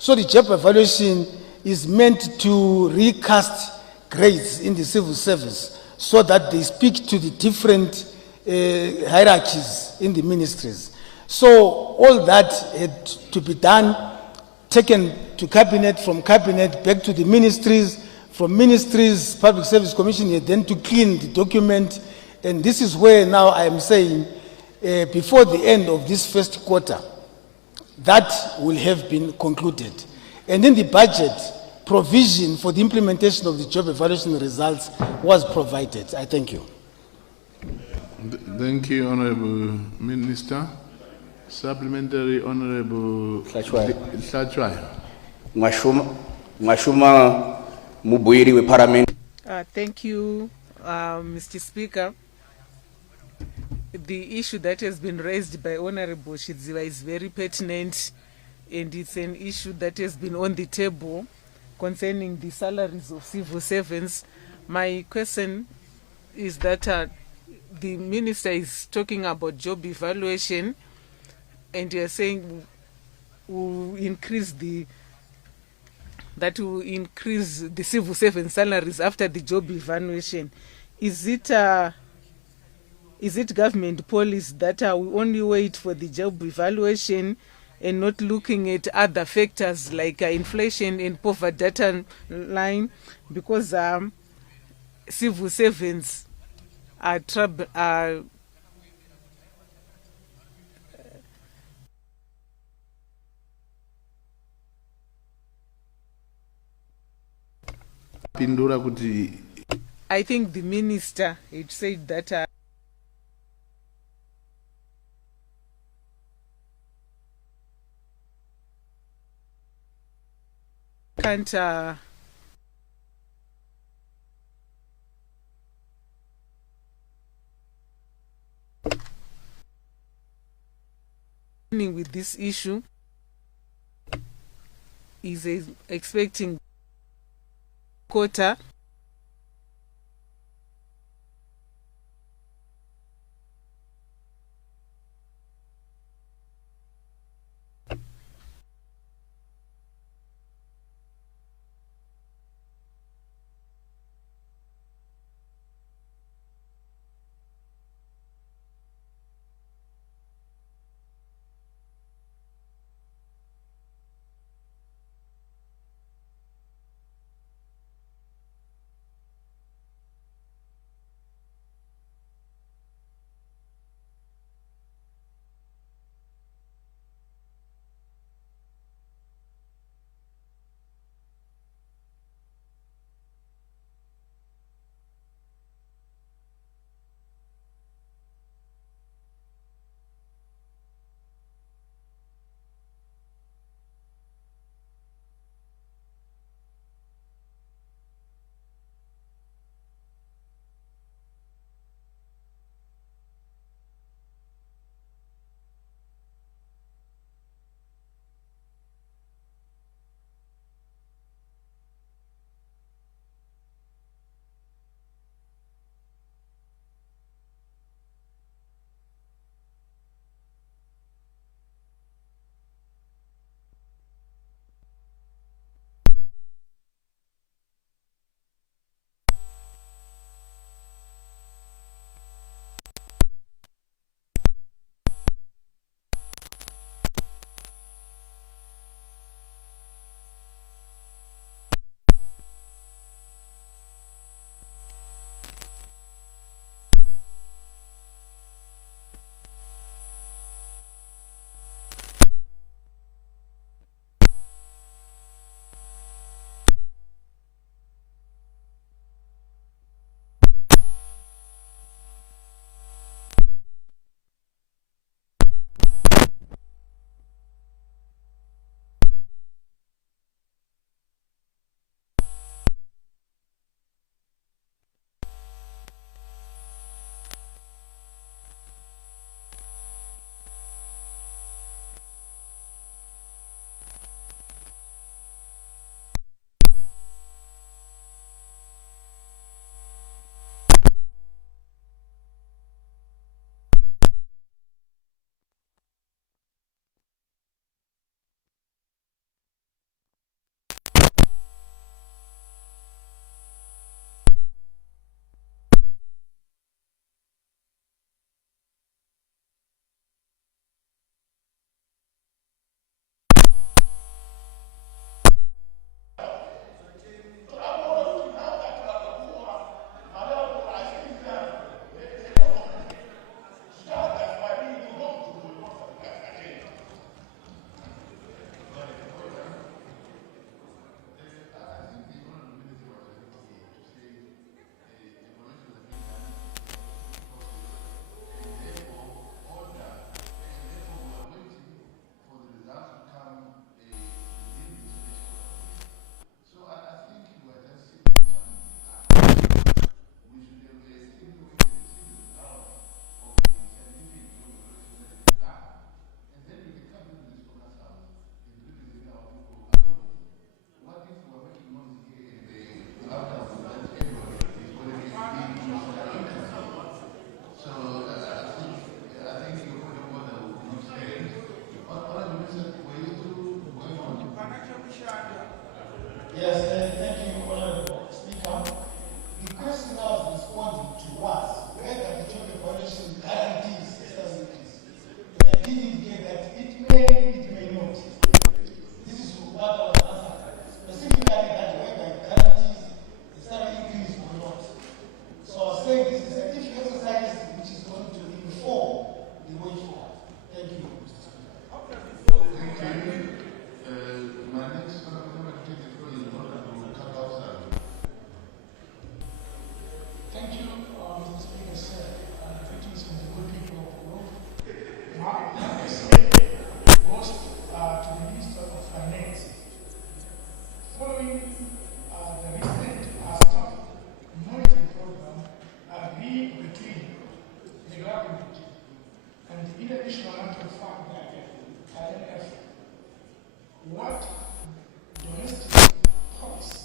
So the job evaluation is meant to recast grades in the civil service so that they speak to the different hierarchies in the ministries. So all that had to be done, taken to cabinet, from cabinet back to the ministries, from ministries, Public Service Commission had then to clean the document. And this is where now I am saying, before the end of this first quarter, that will have been concluded. And in the budget, provision for the implementation of the job evaluation results was provided. I thank you. Thank you, Honorable Minister. Supplementary, Honorable Hlatshwayo. Ngashuma Mubuiri with Parliament. Thank you, Mr. Speaker. The issue that has been raised by Honorable Shidziva is very pertinent, and it's an issue that has been on the table concerning the salaries of civil servants. My question is that the minister is talking about job evaluation, and you're saying will increase the civil servant salaries after the job evaluation. Is it government policy that we only wait for the job evaluation and not looking at other factors like inflation and poverty data line? Because civil servants are I think the minister had said that can't with this issue is expecting quota Yes, thank you, Honorable Speaker. The question I was responding to was whether the total violation guarantees a salary increase. I did indicate that it may not. This is what I was answering. Specifically that whether it guarantees a salary increase or not. So I was saying this is a difficult exercise which is going to inform the way forward. Thank you, Mr. Speaker. Thank you. My next number to take the floor is Honorable Kakausa. Thank you, Mr. Speaker, sir. Greetings from the good people of the world. My question goes to the Minister of Finance. Following the recent staff monitoring program agreed between the government and the International Monetary Fund, IMF, what domestic policy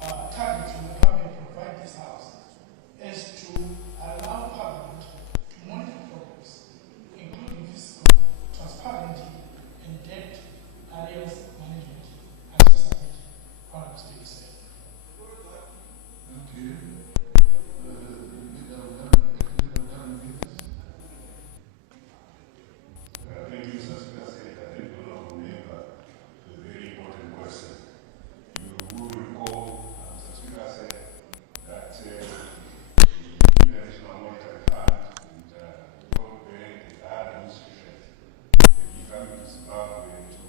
targets will the government provide this house is to allow Parliament to monitor programs, including fiscal transparency and debt areas management and society. Honorable Speaker, sir. Thank you. Thank you, Mr. Speaker. I think we will remember a very important question. You will recall, Mr. Speaker said, that the International Monetary Fund and the World Bank and other institutions have come to Zimbabwe to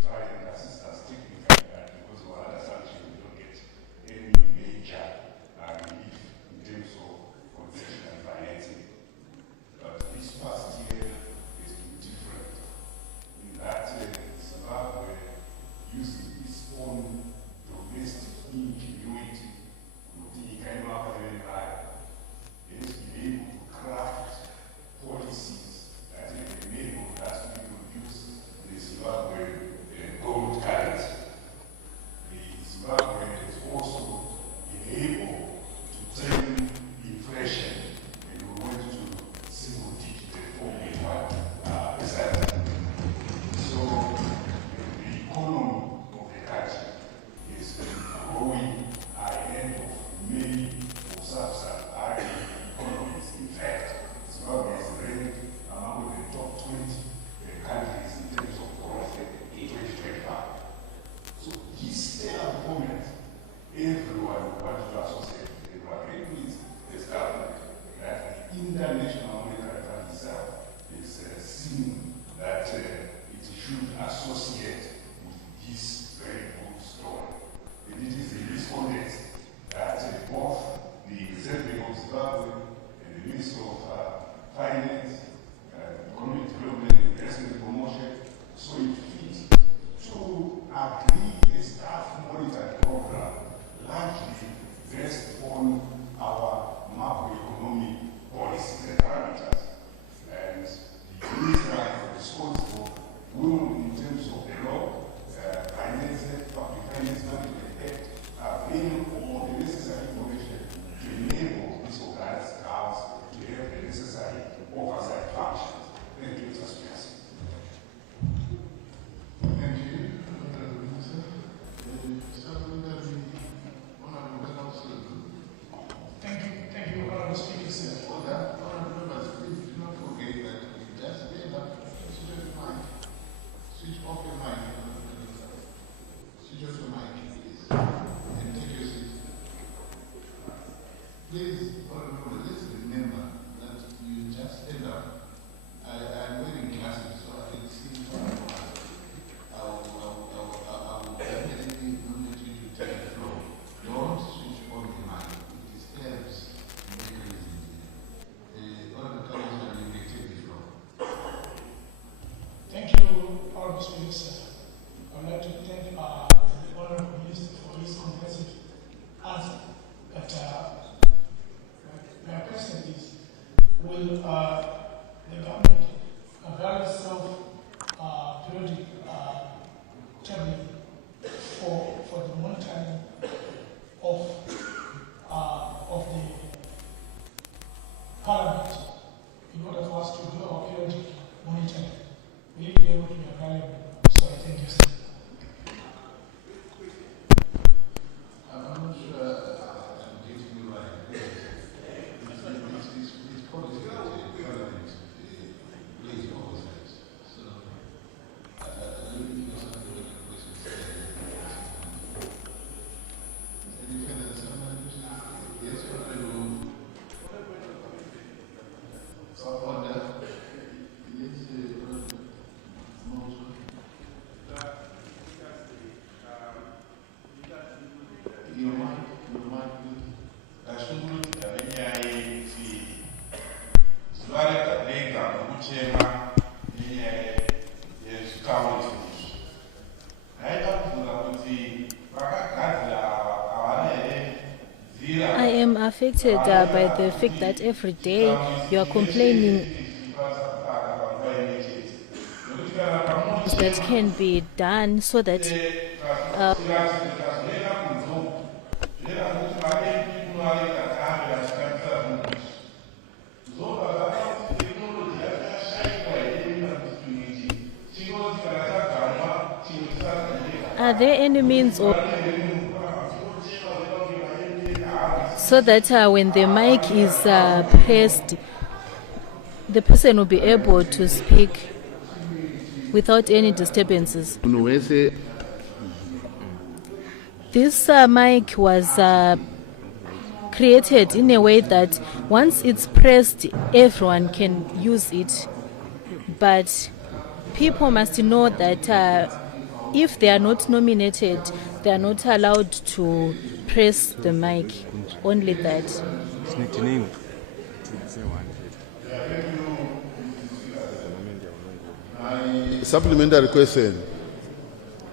try and assist us technically because of our assumption we don't get any major relief in terms of concession and financing. But this past year has been different in that Zimbabwe, using its own domestic ingenuity, has been able to craft policies that have enabled us to produce the Zimbabwe gold currency. The Zimbabwe has also been able to turn inflation and we went to single digit 4.1%. So the economy of the country is growing ahead of many of sub-Saharan economies. In fact, Zimbabwe is ranked among the top 20 countries in terms of growth in 2025. So this stellar performance, everyone wants to associate with what is the government that the International Monetary Fund itself is seeing that it should associate with this very good story. And it is in this context that both the Reserve Bank of Zimbabwe and the Minister of Finance, Economic Development, Investment and Promotion, saw it fit to agree a staff monitoring program largely based on our macroeconomic policies and parameters. And the minister responsible will, in terms of the law, Public Finance Management Act, avail all the necessary information to enable this organized house to have the necessary oversight functions. Thank you, Mr. Speaker. Thank you, Honorable Minister. Supplementary, Honorable Kakausa. Thank you, Honorable Speaker, sir. For that, honorable members, please do not forget that we just end up switch off your mic. Switch off your mic, honorable minister. Switch off your mic, please. And take your seat. Please, honorable, let's remember that you just end up. I'm wearing glasses so I can see honorable. I will definitely nominate you to take the floor. Don't switch on the mic. It disturbs the mechanism. Honorable Councillor, you may take the floor. Thank you, Honorable Speaker, sir. I would like to thank the Honorable Minister for his comprehensive answer. But my question is, will the government avail itself periodic tabling for the monitoring of the Parliament in order for us to do our periodic monitoring? Will it be able to be available? So I thank you, sir. affected by the fact that every day you are complaining that can be done so that are there any means of so that when the mic is pressed, the person will be able to speak without any disturbances? This mic was created in a way that once it's pressed, everyone can use it. But people must know that if they are not nominated, they are not allowed to press the mic. Only that. Supplementary question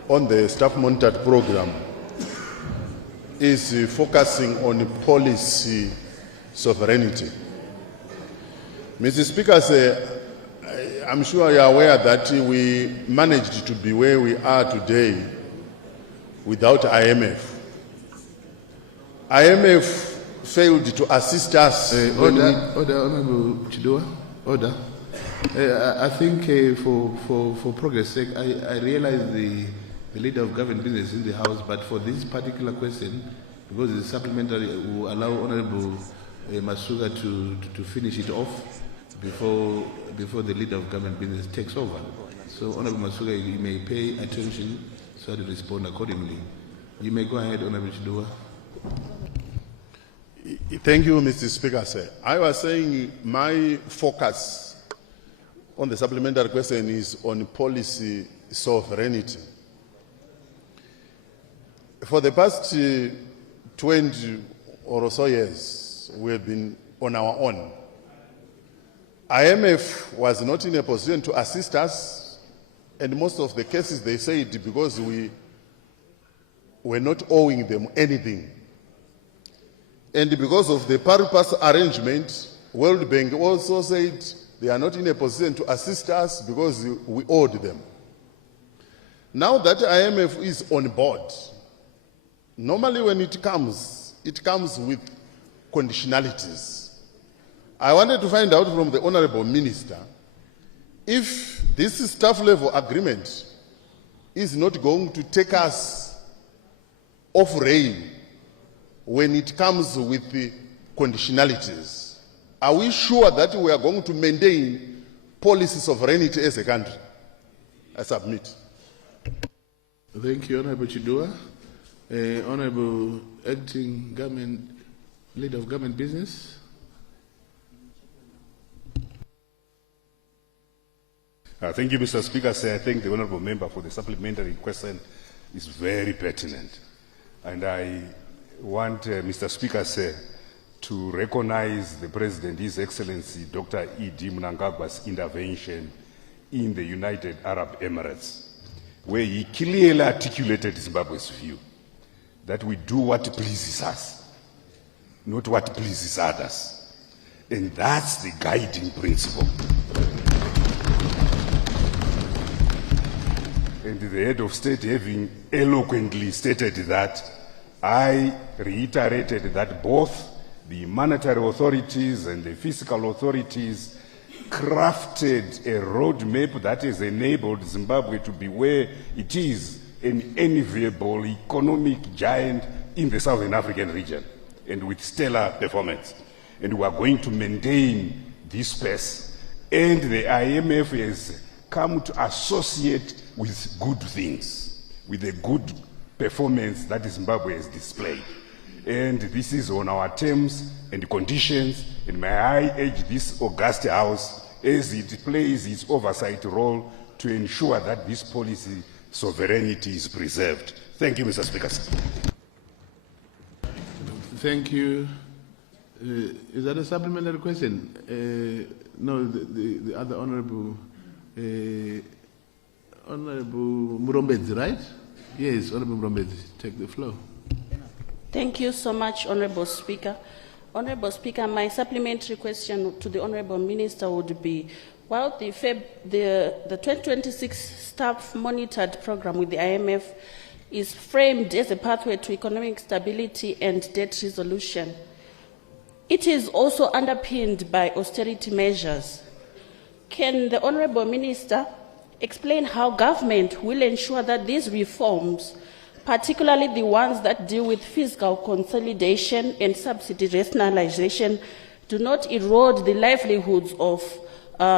on the staff monitored program is focusing on policy sovereignty. Mr. Speaker, I'm sure you are aware that we managed to be where we are today without IMF. IMF failed to assist us. Order, Honorable Chidua. Order. I think for progress' sake, I realize the leader of government business in the House, but for this particular question, because it's supplementary, will allow Honorable Masuga to finish it off before the leader of government business takes over. So, Honorable Masuga, you may pay attention so to respond accordingly. You may go ahead, Honorable Chidua. Thank you, Mr. Speaker, sir. I was saying my focus on the supplementary question is on policy sovereignty. For the past 20 or so years, we have been on our own. IMF was not in a position to assist us, and most of the cases they said because we were not owing them anything. And because of the pari-passu arrangement, World Bank also said they are not in a position to assist us because we owed them. Now that IMF is on board, normally when it comes with conditionalities. I wanted to find out from the Honorable Minister if this staff level agreement is not going to take us off rail when it comes with the conditionalities. Are we sure that we are going to maintain policy sovereignty as a country? I submit. Thank you, Honorable Chidua. Honorable Acting Leader of Government Business. Thank you, Mr. Speaker. I thank the Honourable Member for the supplementary question. It's very pertinent. And I want, Mr. Speaker, to recognize the President, His Excellency, Dr. E.D. Mnangagwa's intervention in the United Arab Emirates, where he clearly articulated Zimbabwe's view that we do what pleases us, not what pleases others. And that's the guiding principle. And the head of state having eloquently stated that, I reiterated that both the monetary authorities and the fiscal authorities crafted a roadmap that has enabled Zimbabwe to be where it is, an enviable economic giant in the Southern African region, and with stellar performance. And we are going to maintain this pace. And the IMF has come to associate with good things, with the good performance that Zimbabwe has displayed. And this is on our terms and conditions, and may I urge this august House, as it plays its oversight role, to ensure that this policy sovereignty is preserved. Thank you, Mr. Speaker. Thank you. Is that a supplementary question? No, the other Honorable Murombedzi, right? Yes, Honorable Murombedzi, take the floor. Thank you so much, Honorable Speaker. Honourable Speaker, my supplementary question to the Honourable Minister would be, while the 2026 staff monitored programme with the IMF is framed as a pathway to economic stability and debt resolution, it is also underpinned by austerity measures. Can the Honourable Minister explain how government will ensure that these reforms, particularly the ones that deal with fiscal consolidation and subsidy rationalization, do not erode the livelihoods of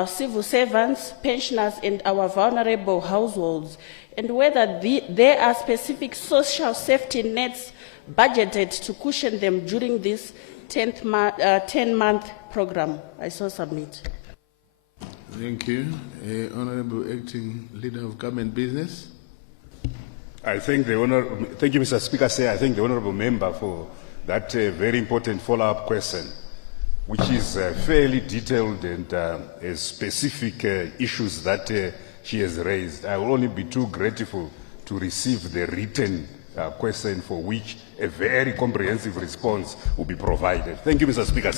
civil servants, pensioners, and our vulnerable households, and whether there are specific social safety nets budgeted to cushion them during this 10-month program? I so submit. Thank you. Honourable Acting Leader of Government Business. I thank the honourable, thank you, Mr. Speaker. I thank the honourable member for that very important follow-up question, which is fairly detailed and has specific issues that she has raised. I will only be too grateful to receive the written question for which a very comprehensive response will be provided. Thank you, Mr. Speaker.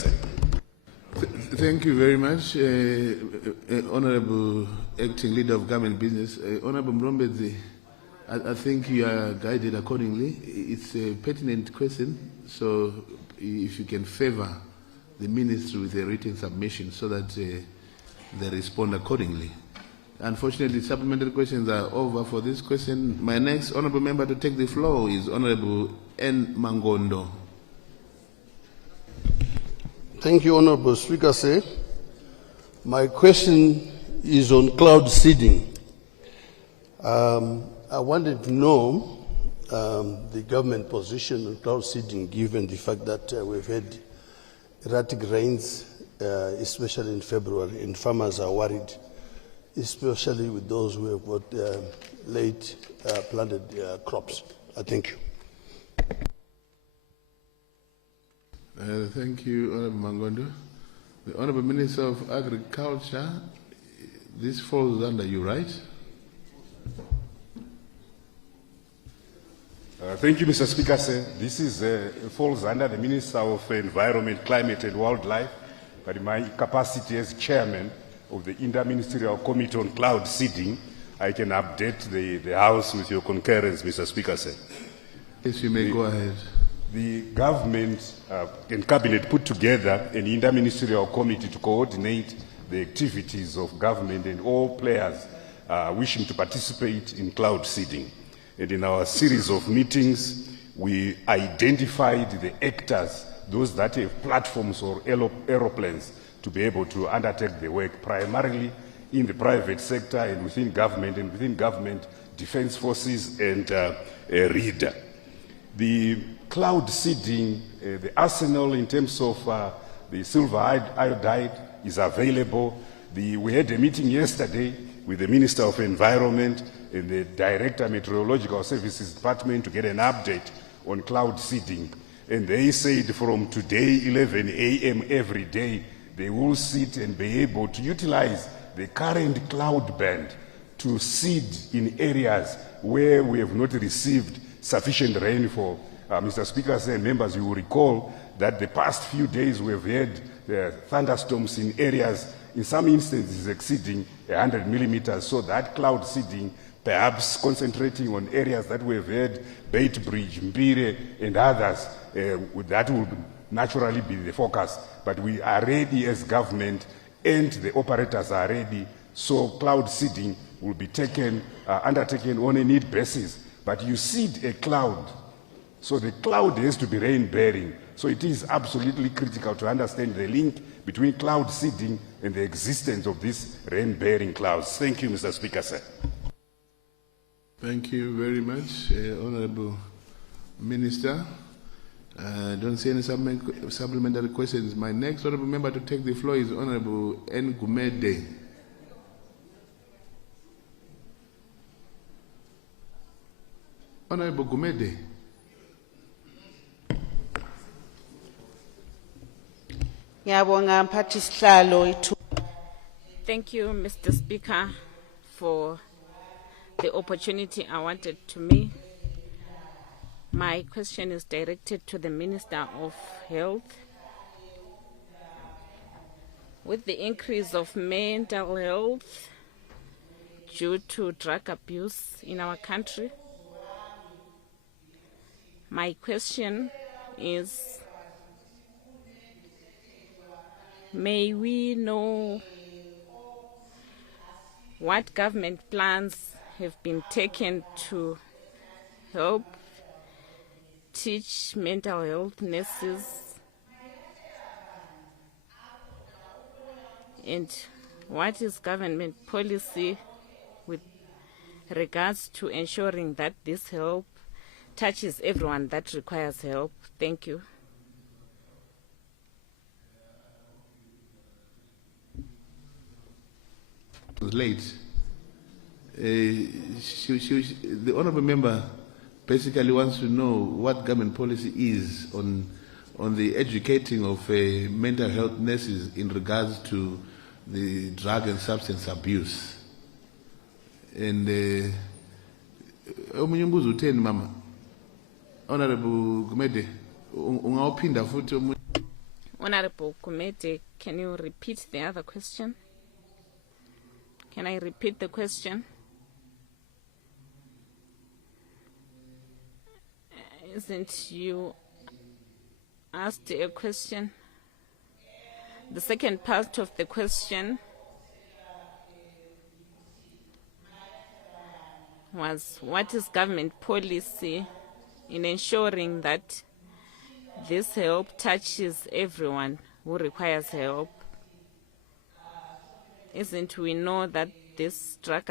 Thank you very much, Honourable Acting Leader of Government Business. Honourable Mrombedzi, I think you are guided accordingly. It's a pertinent question, so if you can favour the Ministry with a written submission so that they respond accordingly. Unfortunately, supplementary questions are over for this question. My next honourable member to take the floor is Honourable N. Mangondo. Thank you, Honourable Speaker. My question is on cloud seeding. I wanted to know the government position on cloud seeding, given the fact that we've had erratic rains, especially in February, and farmers are worried, especially with those who have got late planted crops. Thank you. Thank you, Honourable Mangondo. The Honourable Minister of Agriculture, this falls under you, right? Thank you, Mr. Speaker. This falls under the Minister of Environment, Climate and Wildlife, but in my capacity as chairman of the Interministerial Committee on Cloud Seeding, I can update the House with your concurrence, Mr. Speaker. Yes, you may go ahead. The government and cabinet put together an interministerial committee to coordinate the activities of government and all players wishing to participate in cloud seeding. And in our series of meetings, we identified the actors, those that have platforms or aeroplanes, to be able to undertake the work, primarily in the private sector and within government, defense forces and READER. The cloud seeding, the arsenal in terms of the silver iodide is available. We had a meeting yesterday with the Minister of Environment and the Director Meteorological Services Department to get an update on cloud seeding. And they said from today, 11 a.m. every day, they will sit and be able to utilize the current cloud band to seed in areas where we have not received sufficient rainfall. Mr. Speaker, members, you will recall that the past few days we have had thunderstorms in areas, in some instances exceeding 100 millimeters. So that cloud seeding, perhaps concentrating on areas that we have had, Bait Bridge, Mbire, and others, that would naturally be the focus. But we are ready as government, and the operators are ready. So cloud seeding will be undertaken on a need basis. But you seed a cloud, so the cloud has to be rain-bearing. So it is absolutely critical to understand the link between cloud seeding and the existence of these rain-bearing clouds. Thank you, Mr. Speaker, Thank you very much, Honourable Minister. I don't see any supplementary questions. My next honourable member to take the floor is Honourable N. Gumede. Honourable Gumede. Thank you, Mr. Speaker, for the opportunity awarded to me. My question is directed to the Minister of Health, with the increase of mental health due to drug abuse in our country, my question is, may we know what government plans have been taken to help teach mental health nurses, and what is government policy with regards to ensuring that this help touches everyone that requires help? Thank you. Late. The honourable member basically wants to know what government policy is on the educating of mental health nurses in regards to the drug and substance abuse. And omunye umbuzo utheni mama? Honourable Gumede, ungawuphinda futhi omunye? Honorable Kumete, can you repeat the other question? Can I repeat the question? Isn't you asked a question? The second part of the question was, what is government policy in ensuring that this help touches everyone who requires help? Isn't we know that this drug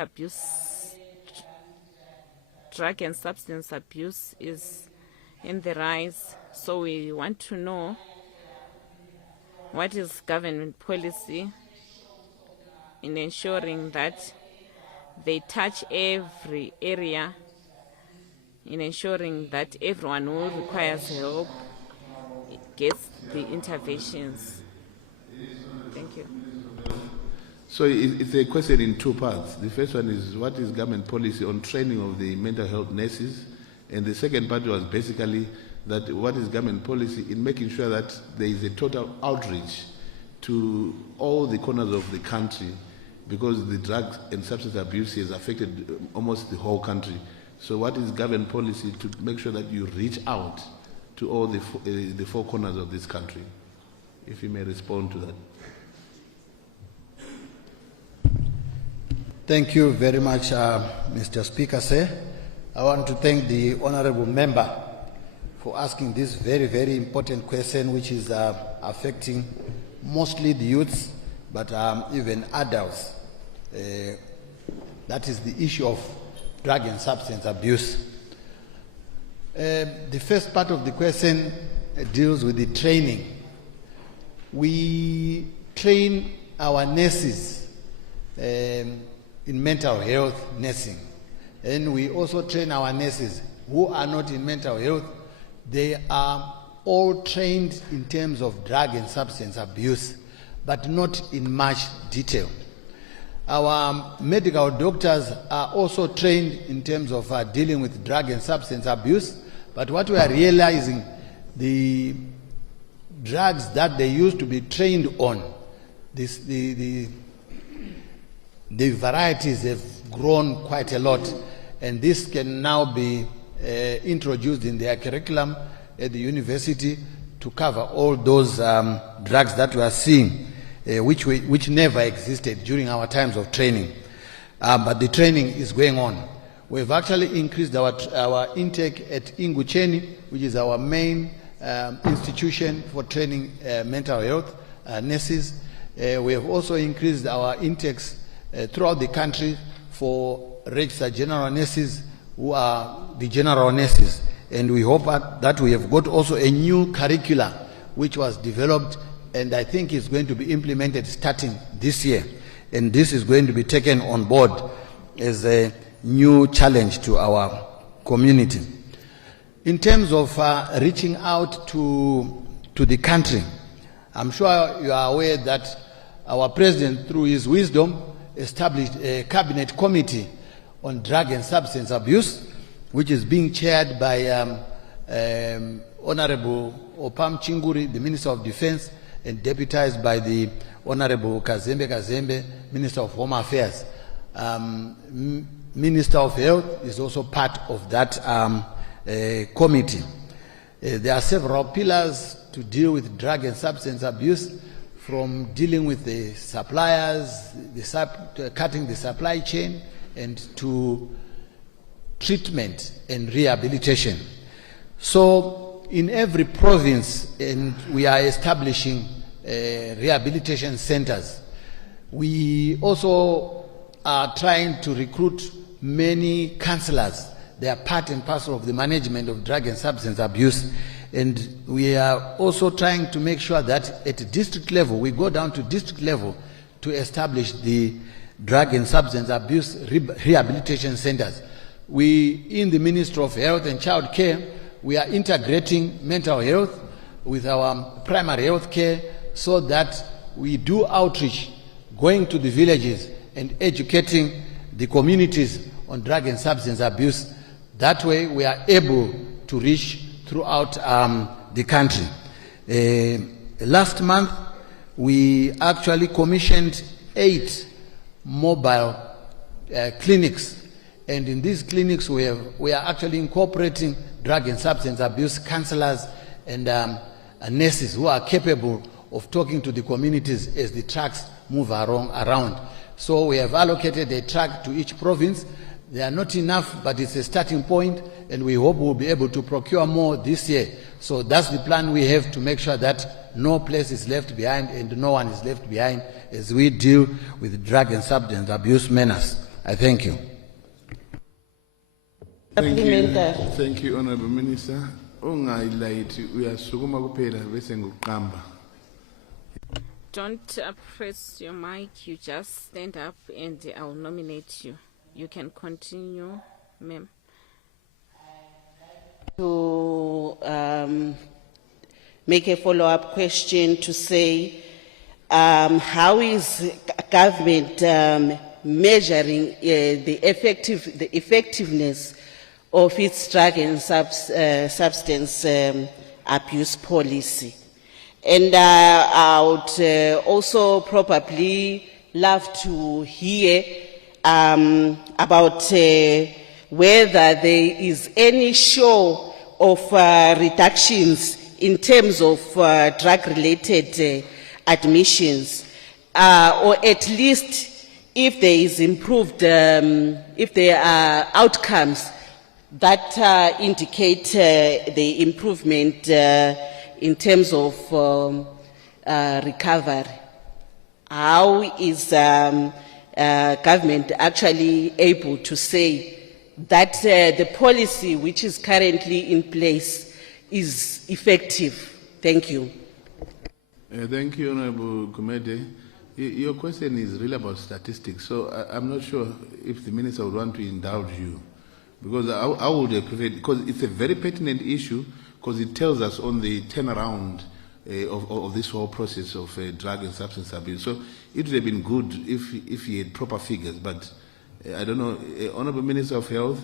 and substance abuse is in the rise? So we want to know what is government policy in ensuring that they touch every area, in ensuring that everyone who requires help gets the interventions. Thank you. So it's a question in two parts. The first one is, what is government policy on training of the mental health nurses? And the second part was basically that what is government policy in making sure that there is a total outreach to all the corners of the country, because the drug and substance abuse has affected almost the whole country. So what is government policy to make sure that you reach out to all the four corners of this country? If you may respond to that. Thank you very much, Mr. Speaker, sir. I want to thank the honourable member for asking this very, very important question, which is affecting mostly the youths, but even adults. That is the issue of drug and substance abuse. The first part of the question deals with the training. We train our nurses in mental health nursing, and we also train our nurses who are not in mental health. They are all trained in terms of drug and substance abuse, but not in much detail. Our medical doctors are also trained in terms of dealing with drug and substance abuse, but what we are realizing, the drugs that they used to be trained on, the varieties have grown quite a lot, and this can now be introduced in their curriculum at the university to cover all those drugs that we are seeing, which never existed during our times of training. But the training is going on. We've actually increased our intake at Ingucheni, which is our main institution for training mental health nurses. We have also increased our intakes throughout the country for registered general nurses who are the general nurses. And we hope that we have got also a new curricula which was developed, and I think is going to be implemented starting this year. And this is going to be taken on board as a new challenge to our community. In terms of reaching out to the country, I'm sure you are aware that our president, through his wisdom, established a cabinet committee on drug and substance abuse, which is being chaired by Honorable Opam Chinguri, the Minister of Defense, and deputized by the Honorable Kazembe, Minister of Home Affairs. Minister of Health is also part of that committee. There are several pillars to deal with drug and substance abuse, from dealing with the suppliers, cutting the supply chain, and to treatment and rehabilitation. So in every province, and we are establishing rehabilitation centers. We also are trying to recruit many counselors. They are part and parcel of the management of drug and substance abuse. And we are also trying to make sure that at district level, we go down to district level to establish the drug and substance abuse rehabilitation centers. We, in the Ministry of Health and Child Care, we are integrating mental health with our primary health care so that we do outreach, going to the villages and educating the communities on drug and substance abuse. That way we are able to reach throughout the country. Last month, we actually commissioned 8 mobile clinics, and in these clinics we are actually incorporating drug and substance abuse counselors and nurses who are capable of talking to the communities as the trucks move around. So we have allocated a truck to each province. They are not enough, but it's a starting point, and we hope we'll be able to procure more this year. So that's the plan we have, to make sure that no place is left behind and no one is left behind as we deal with drug and substance abuse menace. I thank you. Thank you. Thank you, Honorable Minister. Don't press your mic, you just stand up and I'll nominate you. You can continue, ma'am. To make a follow-up question to say, how is government measuring the effectiveness of its drug and substance abuse policy? And I would also probably love to hear about whether there is any show of reductions in terms of drug-related admissions, or at least if there is improved, if there are outcomes that indicate the improvement in terms of recovery. How is government actually able to say that the policy which is currently in place is effective? Thank you. Thank you, Honorable Gumede. Your question is really about statistics, so I'm not sure if the Minister would want to indulge you, because I would prefer, because it's a very pertinent issue, because it tells us on the turnaround of this whole process of drug and substance abuse. So it would have been good if he had proper figures, but I don't know. Honorable Minister of Health,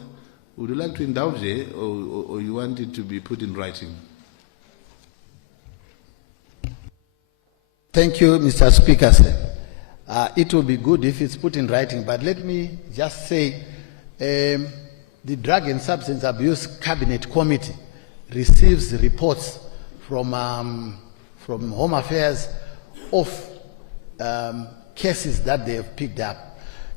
would you like to indulge it, or you want it to be put in writing? Thank you, Mr. Speaker, sir. It will be good if it's put in writing, but let me just say the Drug and Substance Abuse Cabinet Committee receives reports from Home Affairs of cases that they have picked up.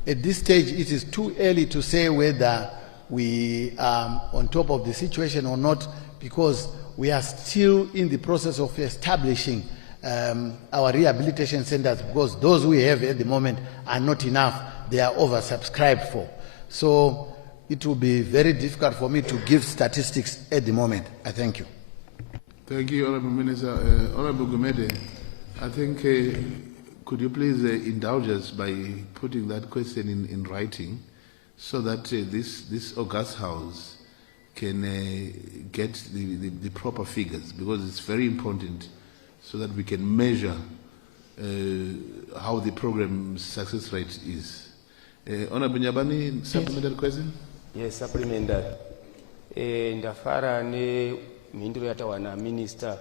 At this stage, it is too early to say whether we are on top of the situation or not, because we are still in the process of establishing our rehabilitation centers, because those we have at the moment are not enough. They are oversubscribed for. So it will be very difficult for me to give statistics at the moment. I thank you. Thank you, Honorable Minister. Honorable Gumede, I think, could you please indulge us by putting that question in writing, so that this August House can get the proper figures, because it's very important, so that we can measure how the program's success rate is. Honorable Nyabani, supplementary question? Yes, supplementary. Ndafara ne mindro yatawana minister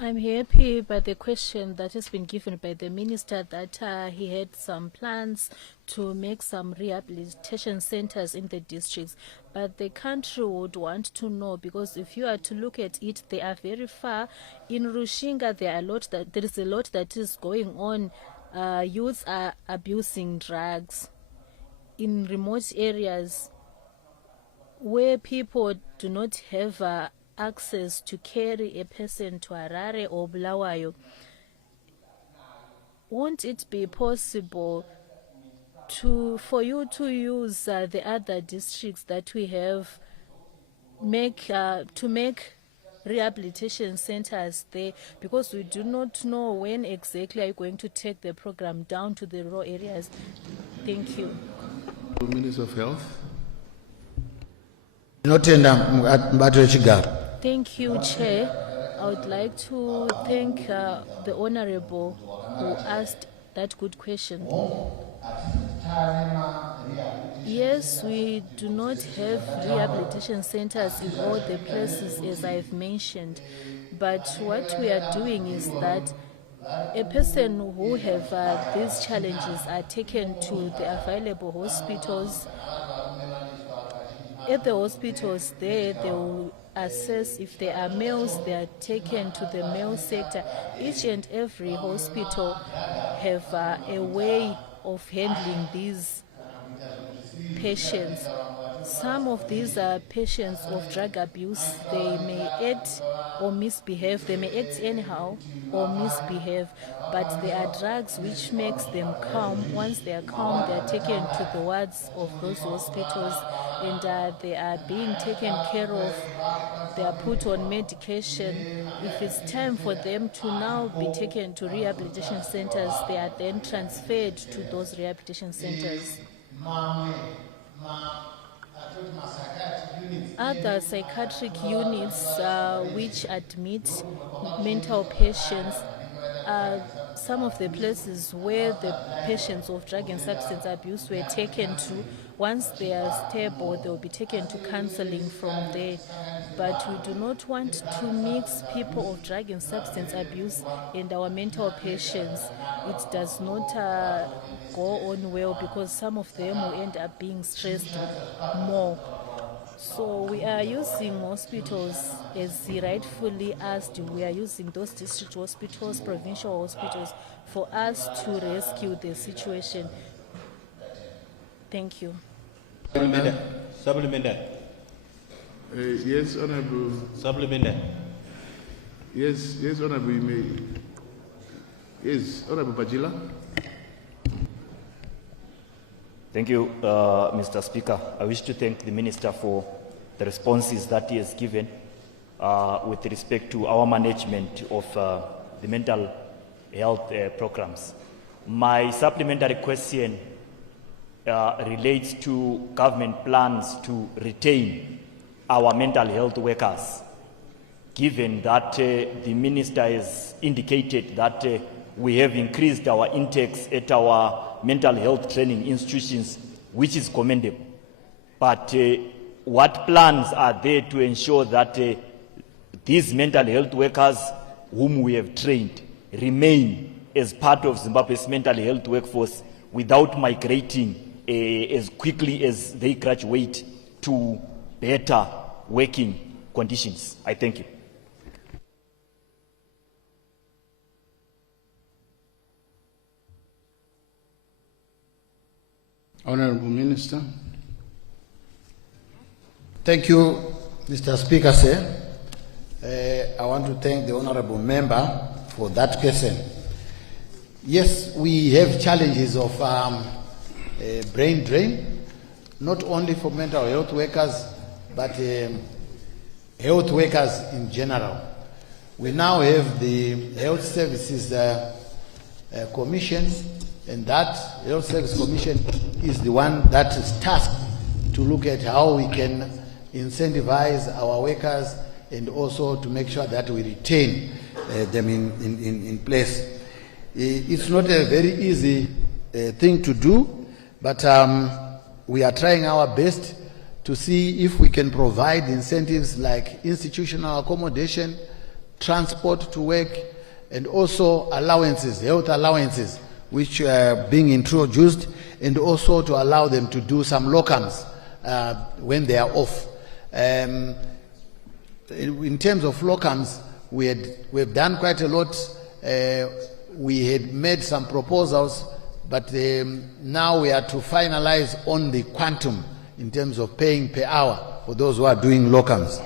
I'm happy by the question that has been given by the minister that he had some plans to make some rehabilitation centers in the districts. But the country would want to know, because if you are to look at it, they are very far. In Rushinga, there is a lot that is going on. Youths are abusing drugs. In remote areas where people do not have access to carry a person to Harare or Bulawayo, won't it be possible for you to use the other districts that we have to make rehabilitation centers there? Because we do not know when exactly are you going to take the program down to the rural areas. Thank you. Minister of Health. Thank you, Chair. I would like to thank the Honorable who asked that good question. Yes, we do not have rehabilitation centers in all the places, as I've mentioned. But what we are doing is that a person who have these challenges are taken to the available hospitals. At the hospitals there, they will assess if there are males, they are taken to the male sector. Each and every hospital have a way of handling these patients. Some of these patients of drug abuse, they may act or misbehave. They may act anyhow or misbehave, but there are drugs which makes them calm. Once they are calm, they are taken to the wards of those hospitals, and they are being taken care of. They are put on medication. If it's time for them to now be taken to rehabilitation centers, they are then transferred to those rehabilitation centers. Other psychiatric units which admit mental patients, some of the places where the patients of drug and substance abuse were taken to, once they are stable, they will be taken to counseling from there. But we do not want to mix people of drug and substance abuse and our mental patients. It does not go on well, because some of them will end up being stressed more. So we are using hospitals, as he rightfully asked, we are using those district hospitals, provincial hospitals, for us to rescue the situation. Thank you. Supplementary. Yes, Honorable. Supplementary. Yes, Honorable, you may. Yes, Honorable Pajila. Thank you, Mr. Speaker. I wish to thank the Minister for the responses that he has given with respect to our management of the mental health programs. My supplementary question relates to government plans to retain our mental health workers, given that the Minister has indicated that we have increased our intakes at our mental health training institutions, which is commendable. But what plans are there to ensure that these mental health workers whom we have trained remain as part of Zimbabwe's mental health workforce without migrating as quickly as they graduate to better working conditions? I thank you. Honorable Minister. Thank you, Mr. Speaker, sir. I want to thank the Honorable Member for that question. Yes, we have challenges of brain drain, not only for mental health workers, but health workers in general. We now have the Health Services Commission, and that Health Service Commission is the one that is tasked to look at how we can incentivize our workers and also to make sure that we retain them in place. It's not a very easy thing to do, but we are trying our best to see if we can provide incentives like institutional accommodation, transport to work, and also allowances, health allowances, which are being introduced, and also to allow them to do some locums when they are off. In terms of locums, we've done quite a lot. We had made some proposals, but now we are to finalize on the quantum in terms of paying per hour for those who are doing locums.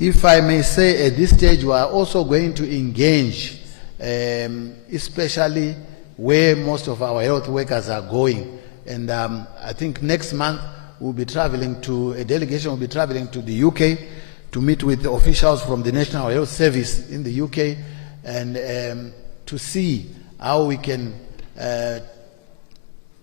If I may say, at this stage, we are also going to engage, especially where most of our health workers are going. And I think next month we'll be traveling to, a delegation will be traveling to the UK to meet with the officials from the National Health Service in the UK and to see how we can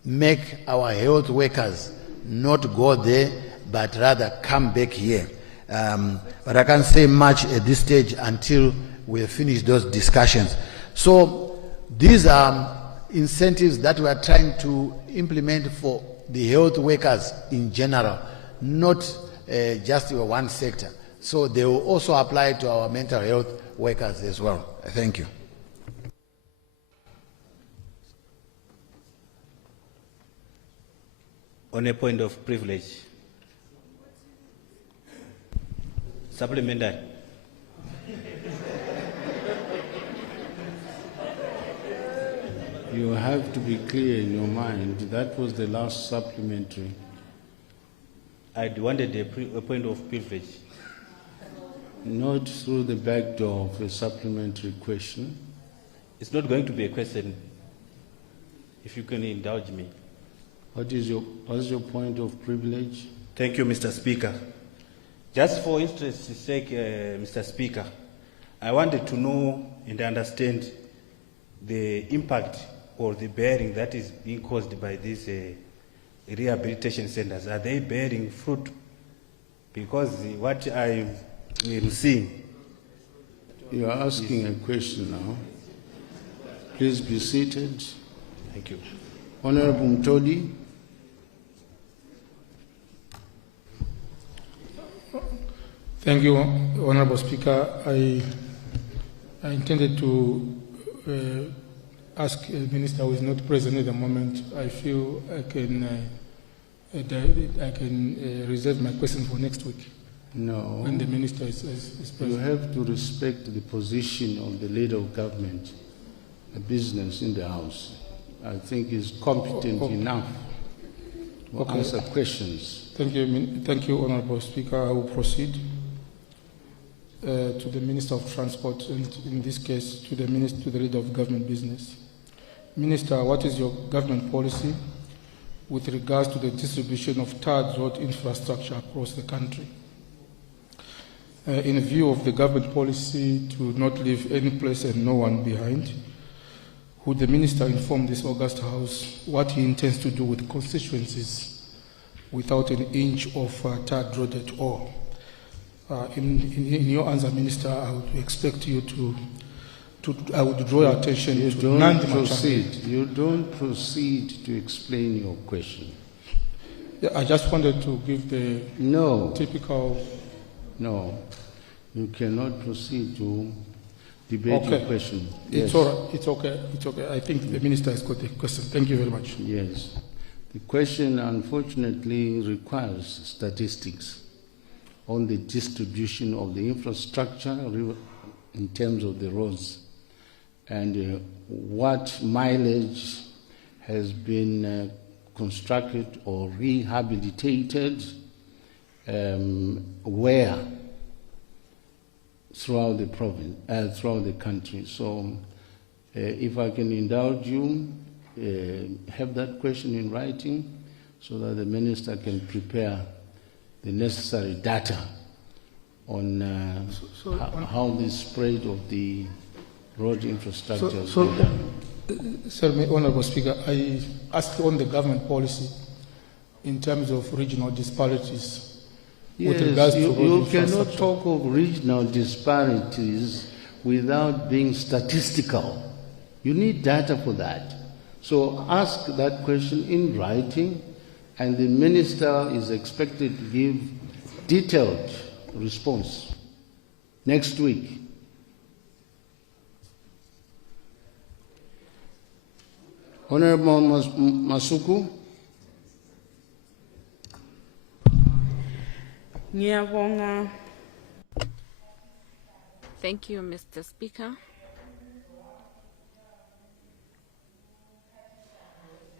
make our health workers not go there, but rather come back here. But I can't say much at this stage until we finish those discussions. So these are incentives that we are trying to implement for the health workers in general, not just one sector. So they will also apply to our mental health workers as well. Thank you. On a point of privilege, supplementary. You have to be clear in your mind. That was the last supplementary. I wanted a point of privilege. Not through the back door of a supplementary question. It's not going to be a question, if you can indulge me. What is your point of privilege? Thank you, Mr. Speaker. Just for interest's sake, Mr. Speaker, I wanted to know and understand the impact or the bearing that is being caused by these rehabilitation centers. Are they bearing fruit? Because what I am seeing. You are asking a question now. Please be seated. Thank you. Honorable Mtodi. Thank you, Honorable Speaker. I intended to ask a minister who is not present at the moment. I feel I can reserve my question for next week. No. When the minister is present. You have to respect the position of the leader of government, the business in the House. I think is competent enough to answer questions. Thank you, Honorable Speaker. I will proceed to the Minister of Transport, and in this case, to the leader of government business. Minister, what is your government policy with regards to the distribution of tarred road infrastructure across the country? In view of the government policy to not leave any place and no one behind, would the minister inform this August House what he intends to do with constituencies without an inch of tarred road at all? In your answer, Minister, I would expect you I would draw your attention you to don't proceed. You don't proceed to explain your question. Yeah, I just wanted to give the typical. No, you cannot proceed to debate your question. It's all right. It's okay. It's okay. I think the minister has got the question. Thank you very much. Yes. The question, unfortunately, requires statistics on the distribution of the infrastructure in terms of the roads and what mileage has been constructed or rehabilitated where throughout the province, throughout the country. So if I can indulge you, have that question in writing so that the minister can prepare the necessary data on how the spread of the road infrastructure is done. Sir, Honorable Speaker, I asked on the government policy in terms of regional disparities. Yes, with regards to you cannot talk of regional disparities without being statistical. You need data for that. So ask that question in writing, and the minister is expected to give detailed response. next week. Honorable Masuku. Ngiyabonga. Thank you, Mr. Speaker.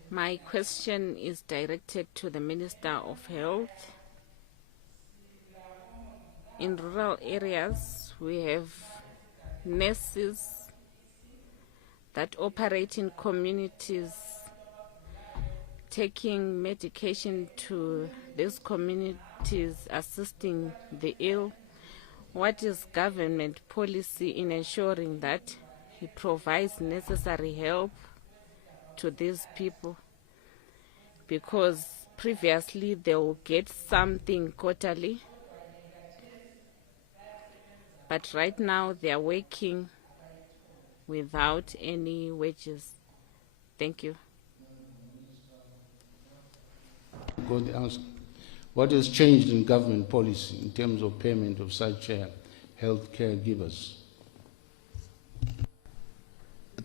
My question is directed to the Minister of Health. In rural areas, we have nurses that operate in communities, taking medication to these communities, assisting the ill. What is government policy in ensuring that it provides necessary help to these people? Because previously they will get something quarterly, but right now they are working without any wages. Thank you. Good answer. What has changed in government policy in terms of payment of such health care givers?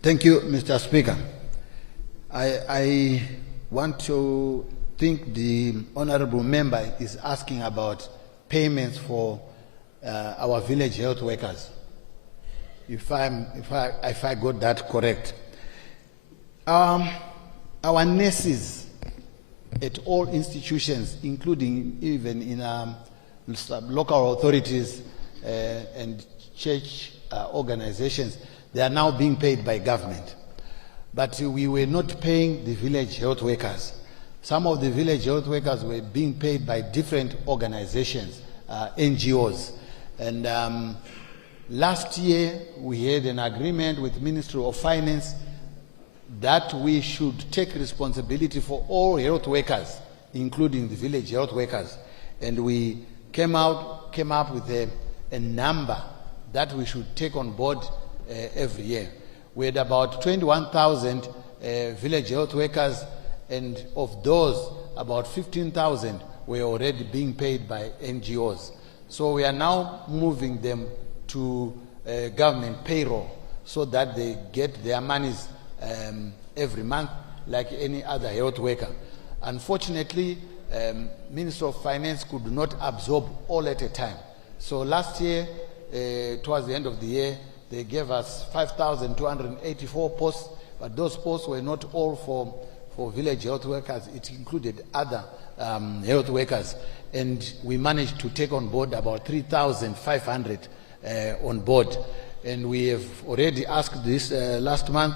Thank you, Mr. Speaker. I want to think the honorable member is asking about payments for our village health workers. If I got that correct. Our nurses at all institutions, including even in local authorities and church organizations, they are now being paid by government. But we were not paying the village health workers. Some of the village health workers were being paid by different organizations, NGOs. And last year, we had an agreement with Ministry of Finance that we should take responsibility for all health workers, including the village health workers. And we came up with a number that we should take on board every year. We had about 21,000 village health workers, and of those, about 15,000 were already being paid by NGOs. So we are now moving them to government payroll so that they get their monies every month like any other health worker. Unfortunately, Minister of Finance could not absorb all at a time. So last year, towards the end of the year, they gave us 5,284 posts, but those posts were not all for village health workers. It included other health workers. And we managed to take on board about 3,500 on board. And we have already asked this last month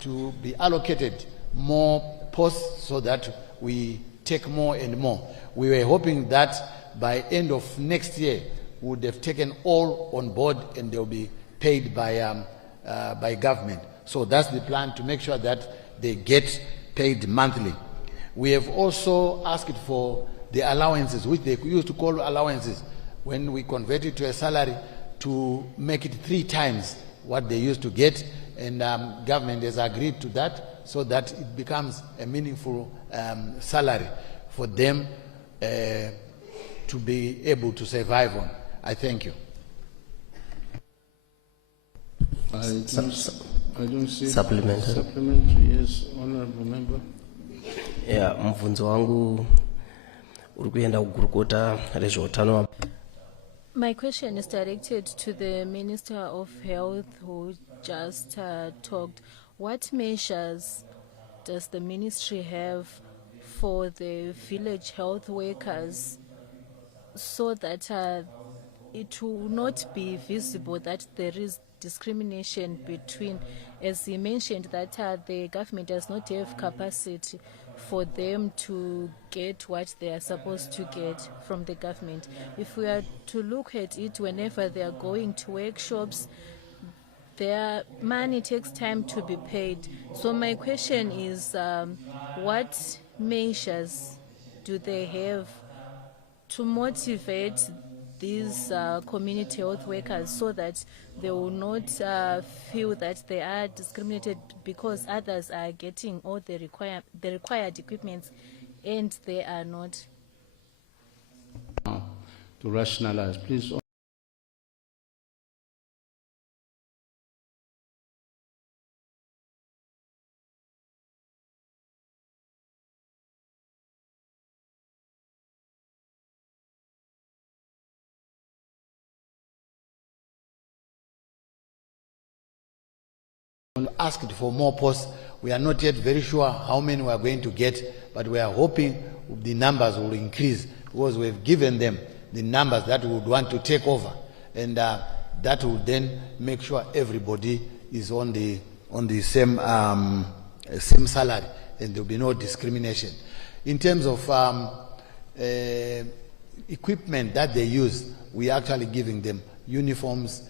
to be allocated more posts so that we take more and more. We were hoping that by end of next year, we would have taken all on board and they'll be paid by government. So that's the plan, to make sure that they get paid monthly. We have also asked for the allowances, which they used to call allowances, when we convert it to a salary, to make it 3 times what they used to get, and government has agreed to that so that it becomes a meaningful salary for them to be able to survive on. I thank you. I don't see supplementary. Supplementary, yes, honorable member. Yeah, mvunzo wangu uri kuenda kugurukota rezveutano. My question is directed to the Minister of Health who just talked. What measures does the ministry have for the village health workers so that it will not be visible that there is discrimination between, as he mentioned, that the government does not have capacity for them to get what they are supposed to get from the government. If we are to look at it, whenever they are going to workshops, their money takes time to be paid. So my question is, what measures do they have to motivate these community health workers so that they will not feel that they are discriminated because others are getting all the required equipment and they are not? To rationalize, please. asked for more posts. We are not yet very sure how many we are going to get, but we are hoping the numbers will increase because we have given them the numbers that we would want to take over, and that will then make sure everybody is on the same same salary, and there will be no discrimination. In terms of equipment that they use, we are actually giving them uniforms,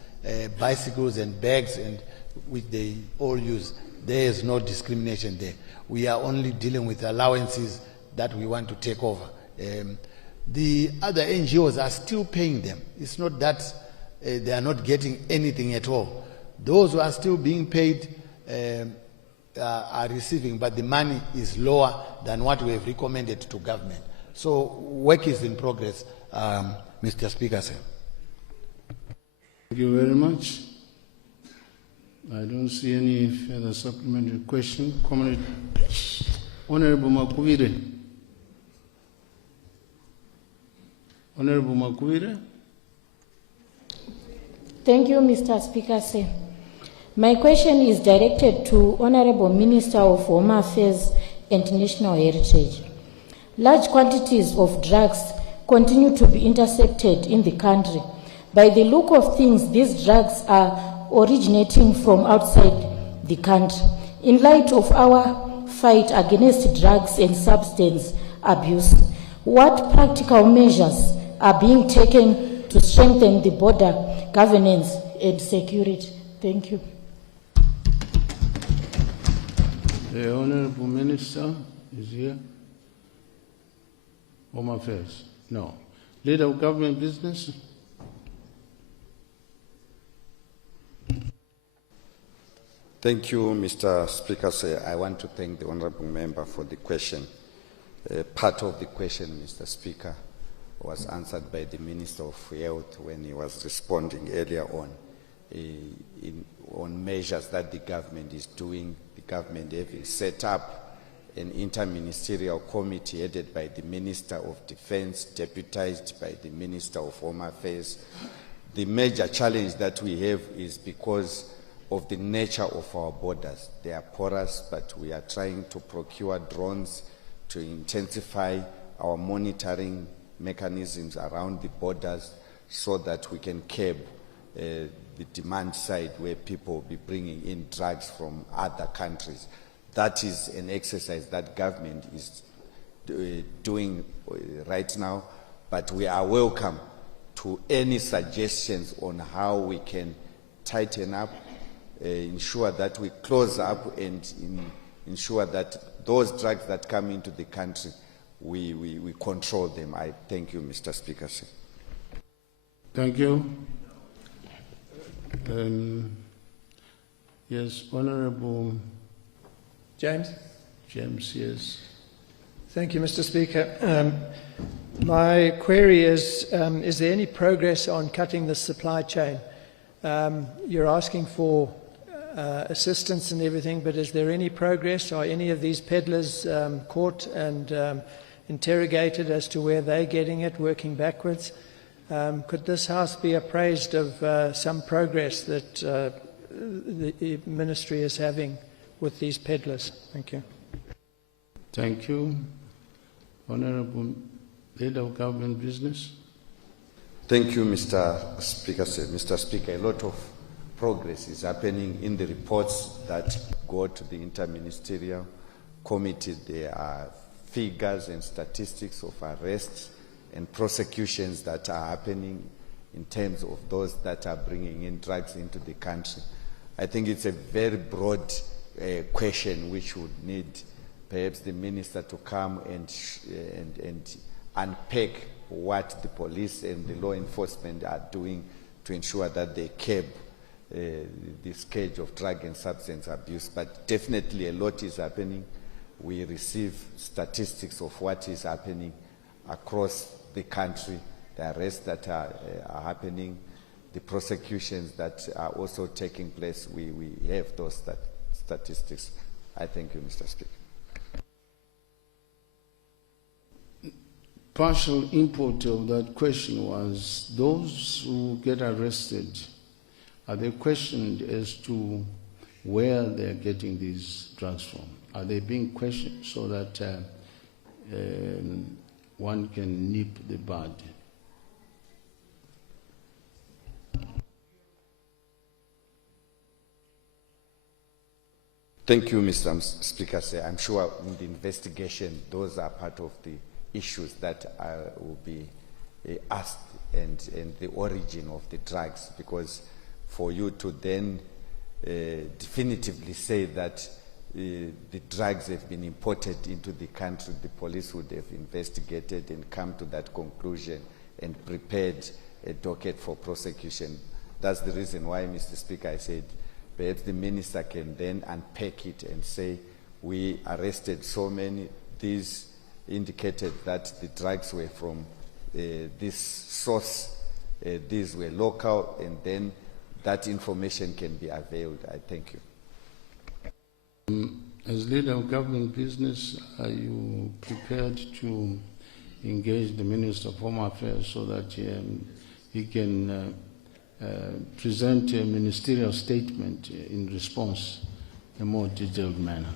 bicycles and bags, and which they all use. There is no discrimination there. We are only dealing with allowances that we want to take over. The other NGOs are still paying them. It's not that they are not getting anything at all. Those who are still being paid are receiving, but the money is lower than what we have recommended to government. So work is in progress, Mr. Speaker, sir. Thank you very much. I don't see any further supplementary question. Honorable Makuvire. Honorable Makuvire. Thank you, Mr. Speaker, sir. My question is directed to Honorable Minister of Home Affairs and National Heritage. Large quantities of drugs continue to be intercepted in the country. By the look of things, these drugs are originating from outside the country. In light of our fight against drugs and substance abuse, what practical measures are being taken to strengthen the border governance and security? Thank you. The Honorable Minister is here. Home Affairs? No. Leader of Government Business? Thank you, Mr. Speaker. Sir, I want to thank the Honourable Member for the question. Part of the question, Mr. Speaker, was answered by the Minister of Health when he was responding earlier on measures that the government is doing. The government having set up an interministerial committee headed by the Minister of Defence, deputized by the Minister of Home Affairs. The major challenge that we have is because of the nature of our borders. They are porous, but we are trying to procure drones to intensify our monitoring mechanisms around the borders so that we can curb the demand side where people will be bringing in drugs from other countries. That is an exercise that government is doing right now, but we are welcome to any suggestions on how we can tighten up, ensure that we close up and ensure that those drugs that come into the country, we control them. I thank you, Mr. Speaker. Thank you. Yes, Honorable James. James, yes. Thank you, Mr. Speaker. My query is there any progress on cutting the supply chain? You're asking for assistance and everything, but is there any progress? Are any of these peddlers caught and interrogated as to where they're getting it, working backwards? Could this House be appraised of some progress that the Ministry is having with these peddlers? Thank you. Thank you. Honorable Leader of Government Business. Thank you, Mr. Speaker. Mr. Speaker, a lot of progress is happening in the reports that go to the Interministerial Committee. There are figures and statistics of arrests and prosecutions that are happening in terms of those that are bringing in drugs into the country. I think it's a very broad question which would need perhaps the Minister to come and unpack what the police and the law enforcement are doing to ensure that they curb the scourge of drug and substance abuse. But definitely a lot is happening. We receive statistics of what is happening across the country, the arrests that are happening, the prosecutions that are also taking place. We have those statistics. I thank you, Mr. Speaker. Partial import of that question was those who get arrested, are they questioned as to where they're getting these drugs from. Are they being questioned so that one can nip the bud? Thank you, Mr. Speaker. I'm sure in the investigation, those are part of the issues that will be asked and the origin of the drugs, because for you to then definitively say that the drugs have been imported into the country, the police would have investigated and come to that conclusion and prepared a docket for prosecution. That's the reason why, Mr. Speaker, I said perhaps the minister can then unpack it and say, we arrested so many, these indicated that the drugs were from this source, these were local, and then that information can be availed. I thank you. As leader of government business, are you prepared to engage the Minister of Home Affairs so that he can present a ministerial statement in response in a more detailed manner?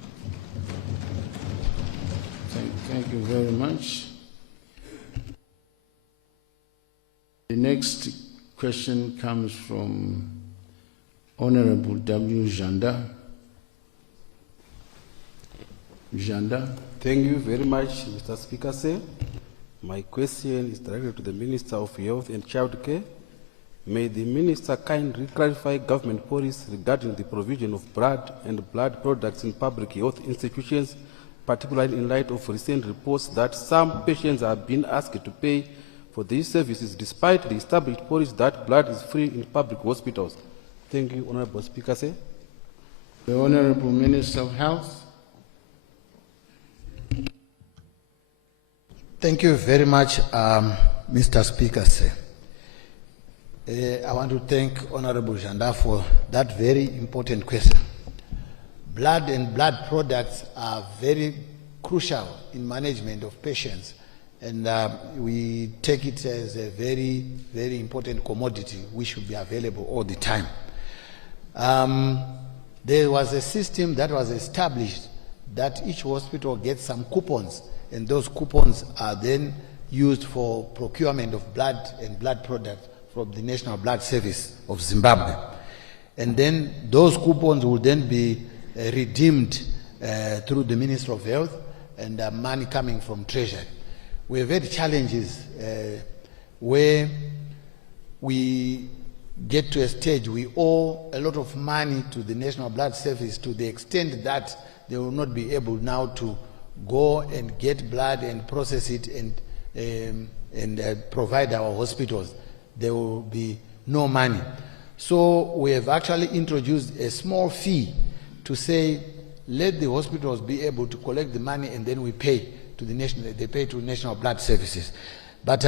Thank you very much. The next question comes from Honorable W. Janda. Janda. Thank you very much, Mr. Speaker, sir. My question is directed to the Minister of Health and Child Care. May the Minister kindly clarify government policy regarding the provision of blood and blood products in public health institutions, particularly in light of recent reports that some patients are being asked to pay for these services despite the established policy that blood is free in public hospitals. Thank you, Honorable Speaker, sir. The Honorable Minister of Health. Thank you very much, Mr. Speaker, sir. I want to thank Honorable Janda for that very important question. Blood and blood products are very crucial in management of patients, and we take it as a very, very important commodity which should be available all the time. There was a system that was established that each hospital gets some coupons, and those coupons are then used for procurement of blood and blood products from the National Blood Service of Zimbabwe. And then those coupons will then be redeemed through the Ministry of Health and money coming from Treasury. We have had challenges where we get to a stage we owe a lot of money to the National Blood Service to the extent that they will not be able now to go and get blood and process it and provide our hospitals. There will be no money. So we have actually introduced a small fee to say, let the hospitals be able to collect the money and then we pay to the National Blood Services. But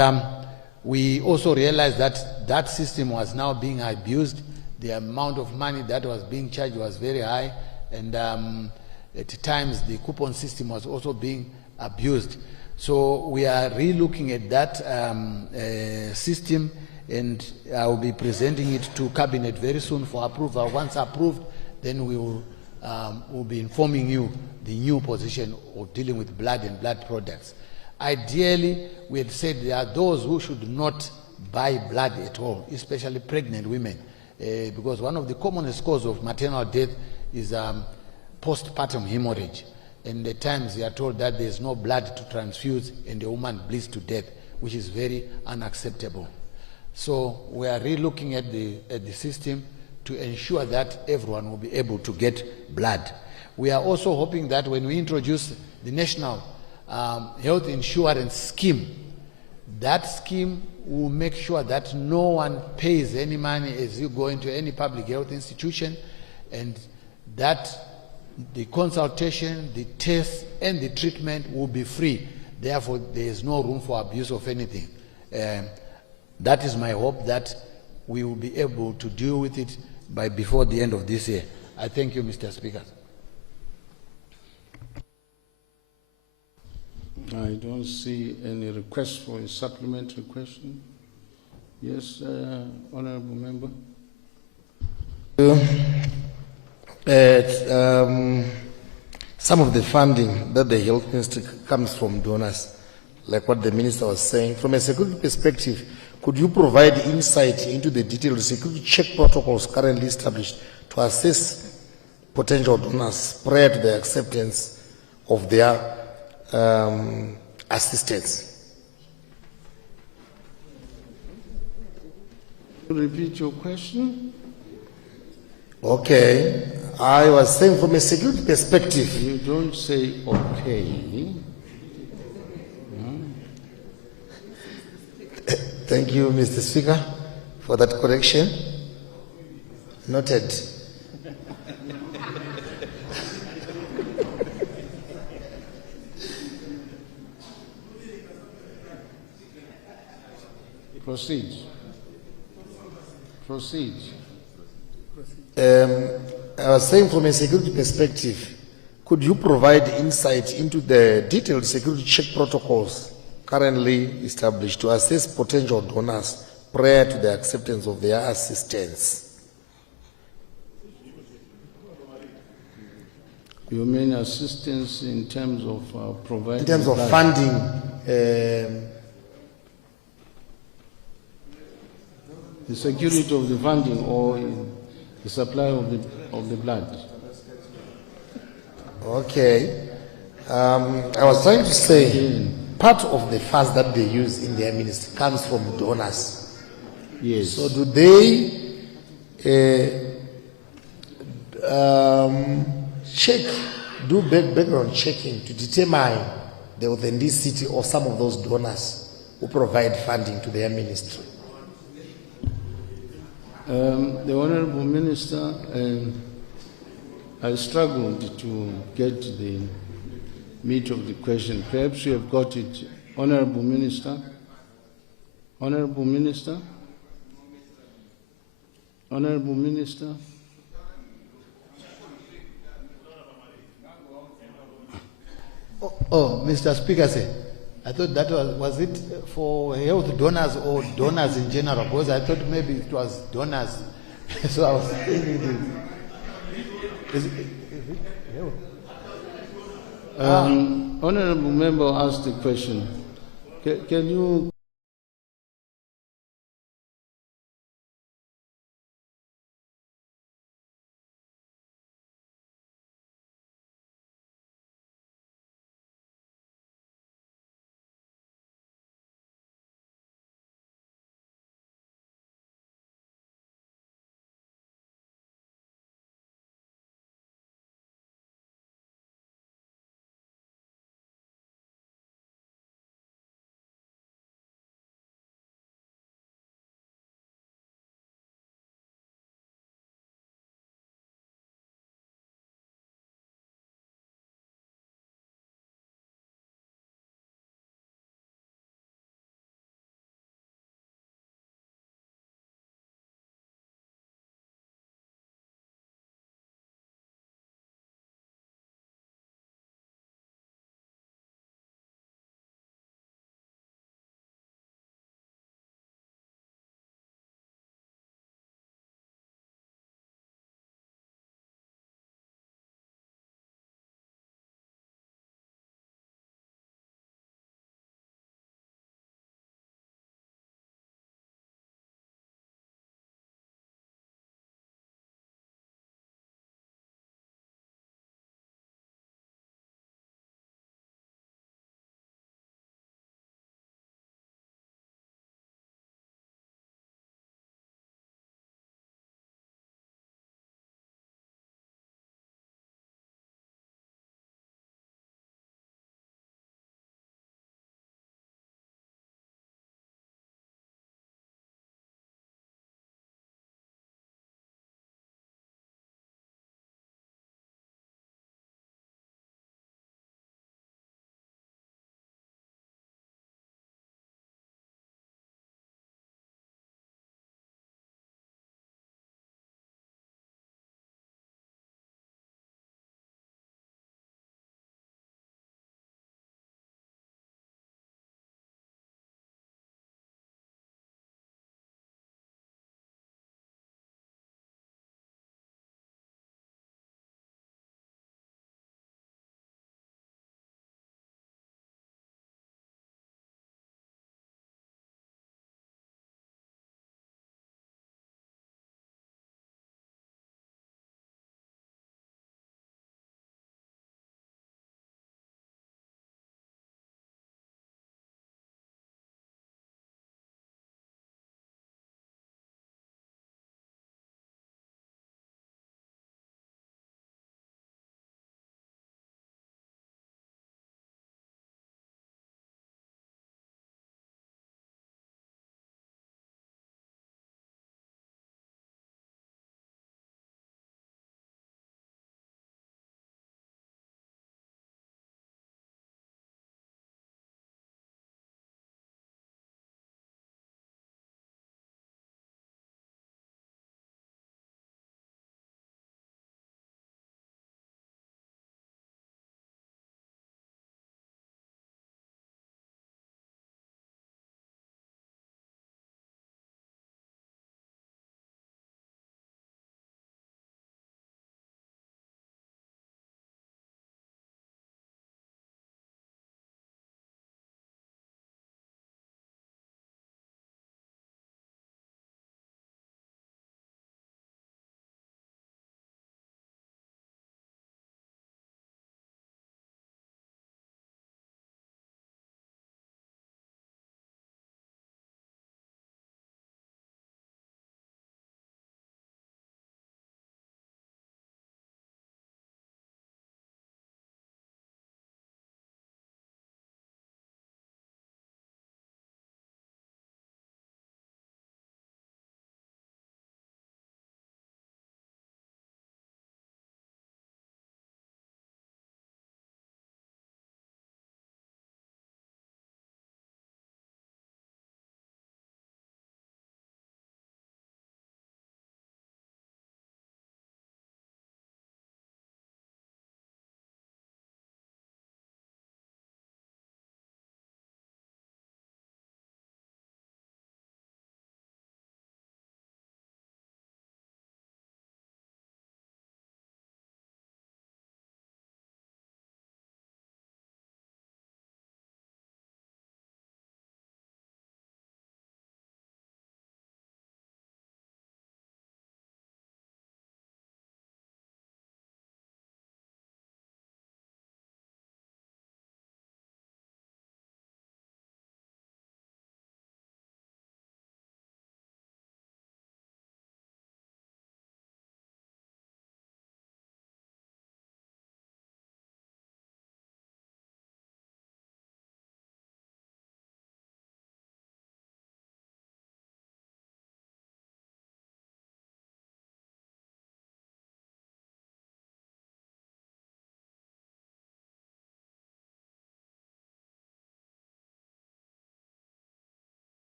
we also realized that that system was now being abused. The amount of money that was being charged was very high, and at times the coupon system was also being abused. So we are re-looking at that system, and I will be presenting it to Cabinet very soon for approval. Once approved, then we will we'll be informing you the new position of dealing with blood and blood products. Ideally, we had said there are those who should not buy blood at all, especially pregnant women, because one of the commonest causes of maternal death is postpartum hemorrhage. And at times they are told that there is no blood to transfuse and the woman bleeds to death, which is very unacceptable. So we are re-looking at the system to ensure that everyone will be able to get blood. We are also hoping that when we introduce the National Health Insurance Scheme, that scheme will make sure that no one pays any money as you go into any public health institution, and that the consultation, the test, and the treatment will be free. Therefore, there is no room for abuse of anything. That is my hope, that we will be able to deal with it before the end of this year. I thank you, Mr. Speaker. I don't see any request for a supplementary question. Yes, Honourable Member. Some of the funding that the health ministry comes from donors, like what the minister was saying. From a security perspective, could you provide insight into the detailed security check protocols currently established to assess potential donors prior to the acceptance of their assistance? Repeat your question. Okay, I was saying from a security perspective. You don't say okay. Thank you, Mr. Speaker, for that correction. Noted. Proceed. Proceed. I was saying from a security perspective, could you provide insight into the detailed security check protocols currently established to assess potential donors prior to the acceptance of their assistance? You mean assistance in terms of providing? In terms of blood? funding. The security of the funding or the supply of the blood? Okay. I was trying to say part of the funds that they use in their ministry comes from donors. Yes. So do they do background checking to determine the authenticity of some of those donors who provide funding to their ministry? The Honourable Minister, I struggled to get the meat of the question. Perhaps you have got it. Honourable Minister. Honourable Minister. Honourable Minister. Oh, Mr. Speaker, I thought that was it for health donors or donors in general, because I thought maybe it was donors. So I was thinking is it health? Honourable Member asked the question. Can you